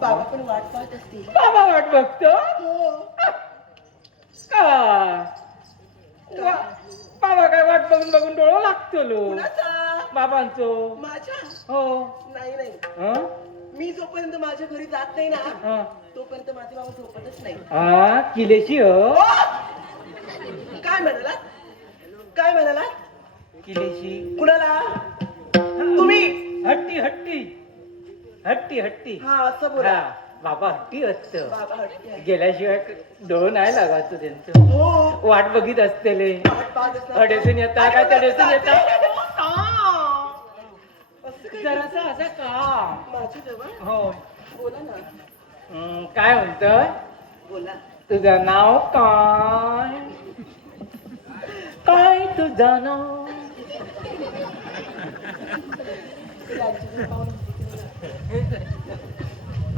बाबा पण वाट पाहत असतील. बाबा वाट बघतो. हो. काय बाबा काय वाट बघून बघून डोळा लागतो लो. कुणाचा? बाबांचो. माझ्या? हो. नाही नाही, हं? मी जोपर्यंत माझ्या घरी जात नाही ना हं. तोपर्यंत माझे बाबा झोपतच नाही. हा किलेशी हो. काय म्हणाला? काय म्हणाला? किलेशी कुणाला? तुम्ही? हट्टी हट्टी हट्टी हट्टी. हा असं बोला. हा बाबा हट्टी असत. बाबा हट्टी आहे. गेल्याशिवाय डोळ नाही लागायचं त्यांचं. हो. वाट बघित असतेले. वाट पाहत असणार. अडेसून येता काय तडेसून येता. असं काय? जरासा असं का. माझ्या जवळ? हो. बोला ना. काय म्हणतोय? बोला. तुझं नाव काय? काय तुझं नाव?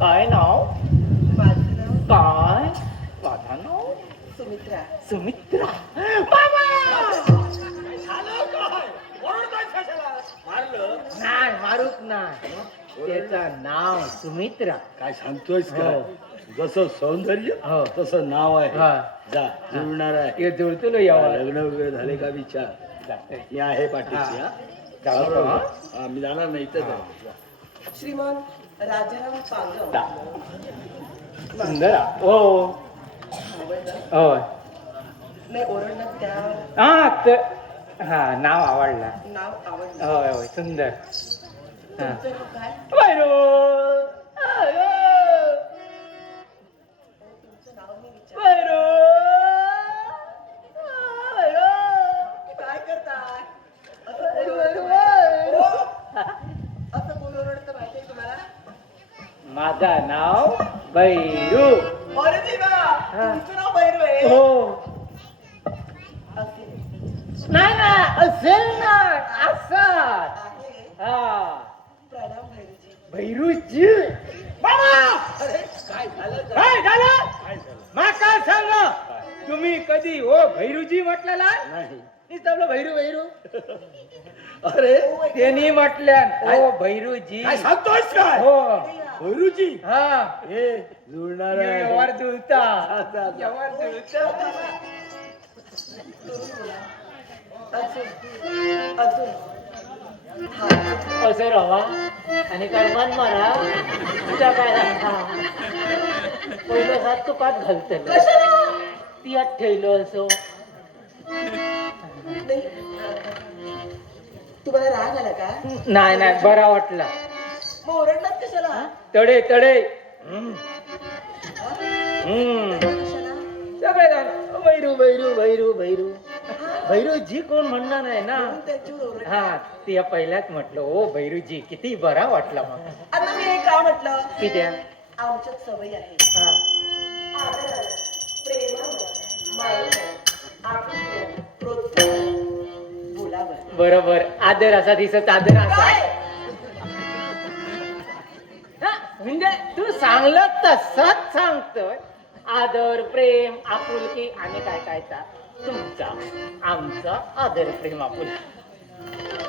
काय नाव? माझं नाव काय? माझं नाव सुमित्रा. सुमित्रा. बाबा नाही मारूच नाही. त्याचं नाव सुमित्रा. काय सांगतोयस का? हो. जसं सौंदर्य हो. तसं नाव आहे. हा. जा जुळणार आहे. हे जुळतो यावर. लग्न वगैरे झाले का विचार. मी आहे पाठीशी. हा. हा? जाऊ हा? हा, मी जाणार नाही इथंच हा. आहे. श्रीमान राजाराम पांगव. सुंदर हो. होय. नाही ओरडणार त्या हा नाव आवडला. नाव आवडलं. होय होय सुंदर. हा तुमचं नाव काय? वैरू. तुमचं नाव मी विचार. वैरू. काय करताय? असं कोण ओरडतं माहिती आहे तुम्हाला? माझं नाव वैरू. अरे देवा, तुमचं नाव भैरू आहे. हो. असेल. नाही ना असेल ना असं. आहे. हा प्रणाम भैरूजी. भैरूजी. बाबा अरे काय झालं? काय झालं? काय झालं? मा काय सांग. तुम्ही कधी हो भैरूजी म्हटलेला? नाही. नुसतं भैरू भैरू. अरे त्यांनी म्हटल्या हो भैरूजी. काय सांगतोयस काय? हो भैरूजी. हा हे जुळणार आहे. व्यवहार जुळता. आता. व्यवहार जुळता. अजून हा असं रवा आणि कर्मान मारा तुझ्या काय पहिलं सात तुकात घालतलं ती आत ठेवलं असो. नाही. तुम्हाला राग आला का? नाही नाही बरा वाटला. मग ओरडलात कशाला? तडे तडे कशाला? सगळे भैरू भैरू भैरू भैरू भैरूजी कोण म्हणणार नाही ना. म्हणून त्यांच्यावर ओरडला. हा ती पहिल्याच म्हटलं ओ भैरूजी किती बरा वाटला मग. आता मी हे का म्हटलं? किती आमच्यात सवय आहे. हा आदरानं, प्रेमानं, मायेनं, आपुलकीनं, प्रोत्साहनानं बोलावं. बरोबर आदर असा दिसत आदर असा. काय? हा, म्हणजे तू सांगलं तसंच सांगतोय. आदर प्रेम आपुलकी आणि काय काय ता तुमचा आमचा आदर प्रेम आपुलकी.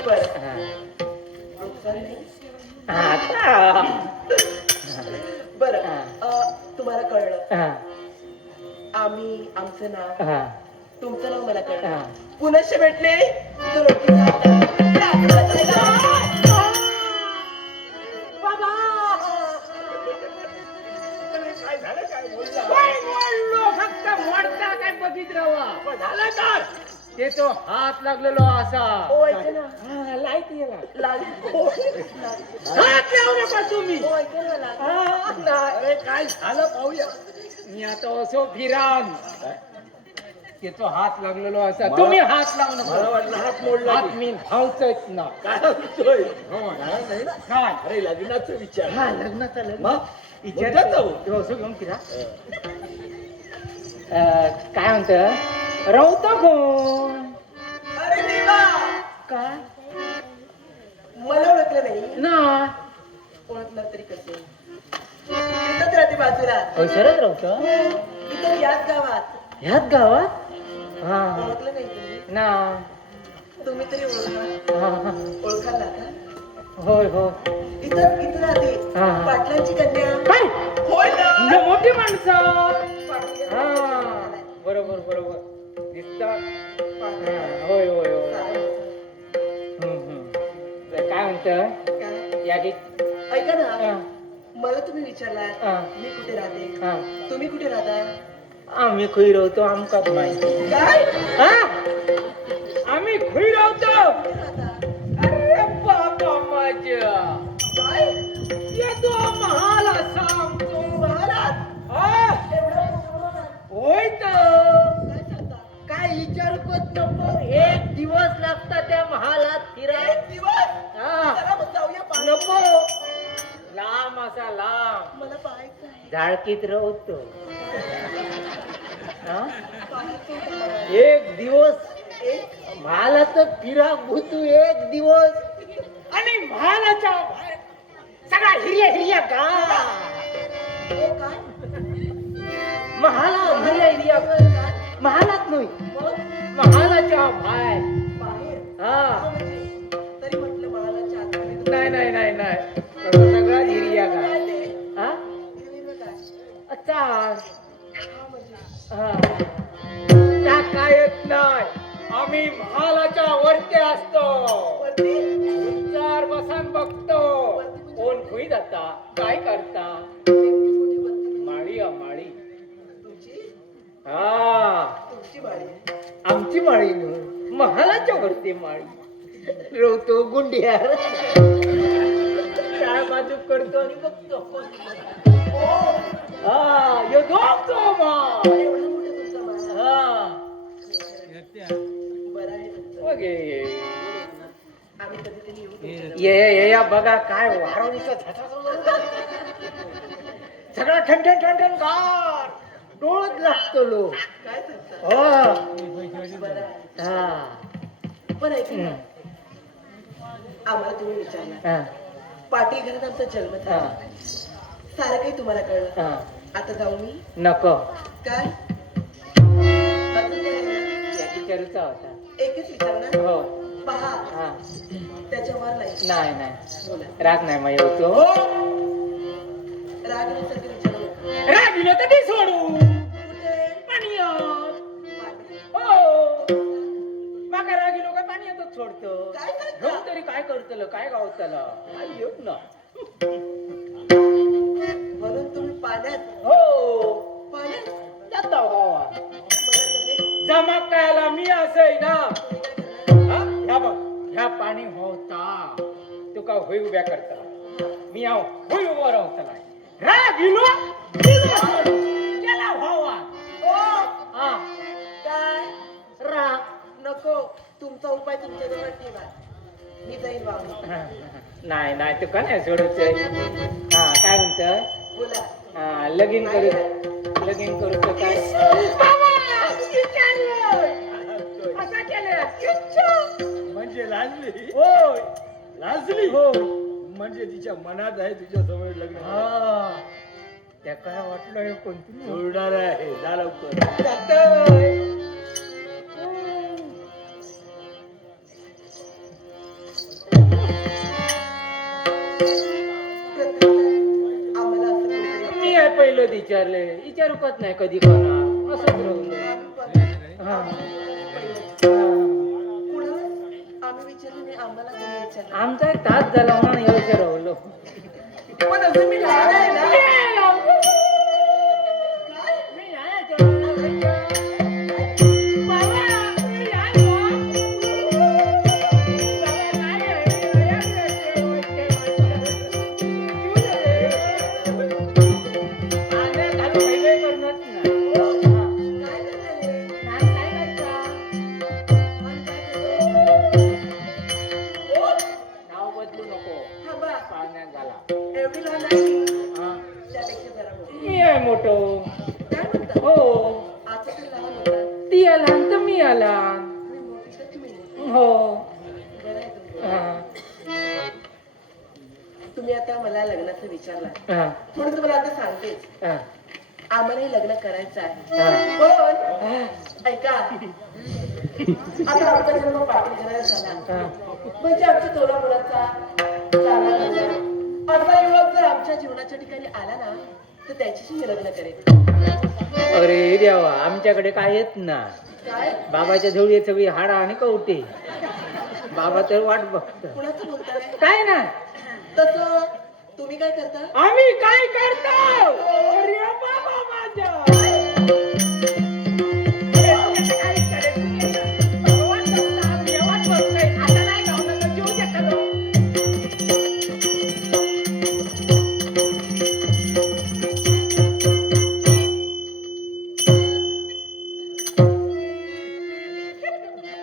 बरं. हा. प्रोत्साहन नाही? हा, आता. बरं. हा. तुम्हाला कळलं. हा, आमचं नाव, हा, तुमचं नाव मला कळलं. हा. पुनश्च भेटले तर रोटी काय झालं काय बोलला? फक्त मोडता काय बघित राहा. झालं काय ते तो हात लागलेलो असा. हो, ऐका ना. हा, लाईट गेला. हात लावू नका तुम्ही. लाग. अरे काय झालं पाहूया. मी आता असो फिरान त्याचा हात लागलेलो असा. मला- तुम्ही हात लावू मला नका. वाटलं हात मोडला. हात मी धावतच ना. काय म्हणतोय? हो. नाही ना. काय अरे लग्नाचा विचार. हा लग्नाचा लग्न मग विचार मुद्दाच जाऊ. तो असं घेऊन फिरा. काय म्हणत राहतो कोण? अरे देवा, काय मला ओळखलं नाही. ना ओळखलं तरी कसे? इथंच राहते बाजूला. शरद राहतो इथं याच गावात. ह्याच गावात. हा ओळखलं नाही तुम्ही? ना. तुम्ही तरी ओळखा. हा, हा. ओळखाल ना आता? होय हो. इथं राहते हा. पाटलांची कन्या. हे मोठी माणसं. पाटील हा घराण्याचा बरोबर बरोबर दिसतात. पाटील. होय होय होय. सारं मोठं. तर काय म्हणतं काय? या की ऐका ना, हा, मला तुम्ही विचारला हा. मी कुठे राहते, हा. तुम्ही कुठे राहता? आम्ही खुई राहतो आमकाच माहिती. काय? हा आम्ही खुई राहतो. कुठे राहता? अरे बाबा माझ्या काय? येतो महाल सांगतो. महाराज हा एवढं मोठं. होय तर काय सांगता? काय विचारत नको. एक दिवस लागतात त्या महालात फिरायला. एक दिवस? हा चला मग जाऊया पाणी. नको लांब असा लांब मला पाहायचं आहे. झाडकीत राहतो. हा? पाहायचं होतं मला. एक दिवस एक महालात फिरा भूतू एक दिवस आणि महालाच्या बाहेर सगळा हिरया हिरया गा हो काय? महाला हिरया हिरया काय? महालात नाही मग महालाच्या बाहेर. बाहेर? हा हा म्हणजे तरी म्हटलं महालाच्या आतमध्ये नाही नाही नाही नाही सगळा हिरया गा. काय ते? हा हिरवीनं काय? अच्छा हा म्हणजे हा त्या काय येत नाही. आम्ही महालाच्या वरती असतो. वरती? चार बसान बघतो. कोण खुई जाता काय करता. नेमकी कुठे वरती? माळी माळी. तुमची? हा तुमची बाळी आहे. आमची माळी नाही महालाच्या वरती माळी रोवतो गुंडियार काय बाजू करतो आणि बघतो. हा यो झोपतो मग. एवढा मोठा तुमचा माळा. हा बरं आहे तुमचं. मग ये आम्ही कधीतरी येऊ तुमच्याजवळ. ये या बघा काय वारवणीचा सगळा ठणठण ठणठण गार डोळत लागतो लोक. काय सांगता? हो बरं आहे. हा पण ऐक ना, आम्हाला तुम्ही विचारला हा पाटील घरात आमचा जन्म हा झाला. सारं काही तुम्हाला कळलं. हा आता जाऊ मी. नको काय अजून काय राहिलं? या टीचरचा होता. एकच विचारणार. हो पहा हा त्याच्यावर नाही. नाही नाही बोला. राग नाही मग होतो. राग येण्यासारखं विचारू नका. राग दिलं तर ते सोडू कुठे? पाण्यात. पाटील. हो माका राग गेलो काय पाण्यातच सोडतो. काय करता? घेऊन तरी काय करतलं काय गावतलं काय येऊ ना. म्हणून तुम्ही पाण्यात हो पाण्यात जाता गावा मला जमेल. जमा कायला मी असय ना. तुम्ही काय करणार? हा? ह्या बघ ह्या पाणी होता तू का होई उभ्या करता. मी आहो होई उभा राहतला राग गेलो गेला व्हावा. ओ, हा काय राग नको. तुमचा उपाय तुमच्याजवळ ठेवा. मी जाईन वाहून. नाही नाही तू का नाही सोडत. हा काय म्हणत बोला. हा लगीन करू लगीन करू तर काय असं केलं. म्हणजे लाजली होय लाजली हो म्हणजे तिच्या मनात आहे तुझ्या समोर लग्न हा त्या काय वाटलं कोणती सोडणार आहे. जा लवकर. जातोय. आम्हाला असं कोणीतरी मी आहे पहिलं विचारले विचारूकच नाही कधी करणार असंच राहून. हा. आम्ही विचारलं नाही, आम्हाला कोणी विचारलं. आमचा एक तास झाला म्हणून हे विचारवलं. पण अजून मी लहान आहे ना. मी आहे. मोठो काय म्हणता? हो आता तर लहान होता. ती आला तर मी आला. मी मोठी तर तुम्ही. हो बरं आहे तुमचं. हा. तुम्ही आता मला लग्नाचं विचारला हा. म्हणून तुम्हाला आता सांगतेच. हा. आम्हालाही लग्न करायचं आहे. हा. पण ऐका, आता आमचा जन्म पाटील घरात झाला हा. म्हणजे आमच्या तोला मुलाचा चाला असा युवक जर आमच्या जीवनाच्या ठिकाणी आला ना तर त्याच्याशी मी लग्न करेन. अरे देवा, आमच्याकडे काय येत ना. काय बाबाच्या झोळी सगळी हाडा आणि कवटे. बाबा तर वाट बघत. कुणाचं बोलताय? काय ना, तसं तुम्ही काय करता? आम्ही काय करतो. अरे बाबा माझ्या.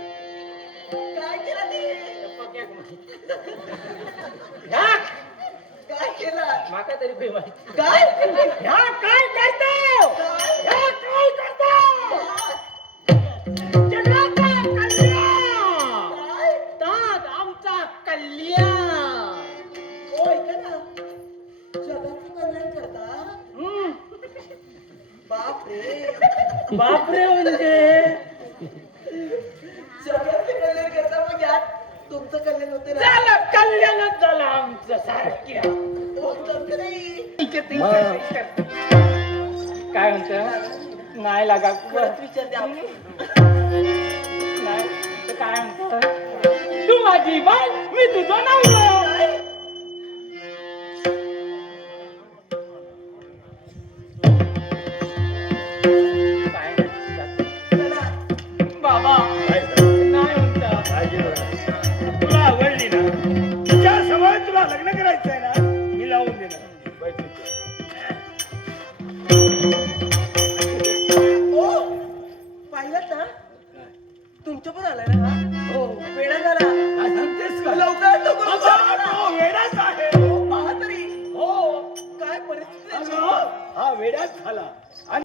काय केलं ते? ह्या काय केलं? माका तरी काही माहिती. काय? ह्या काय करतो. ह्या काय करतो. जगाचा कल्याण. काय? तात आमचा कल्याण. हो ऐका ना, जगाचं कल्याण करता? हम्म. बापरे, बापरे म्हणजे जगाचं कल्याण करता मग यात तुमचं कल्याण होते ना? झालं कल्याणच झालं आमचं सारख्या. होतच नाही. काय म्हणत नाही लागा परत विचारते आपण. नाही तर काय म्हणत तू माझी बाई मी तुझं नवरा. काय म्हणतात? चला, बाबा काय झालं? नाही म्हणता. काय केलं? तुला आवडली ना, तिच्या समोर तुला लग्न करायचं आहे ना, मी लावून देणार. बाई तिथे. ओ, पाहिलं ना? तुमचं पण आलं ना हा? हो, वेडा झाला. काय सांगतेस का? लवकर लवकर अगं, तो वेडाच आहे. पहा तरी हो काय परिस्थिती आहे. अगं, हा वेडाच झाला. आणि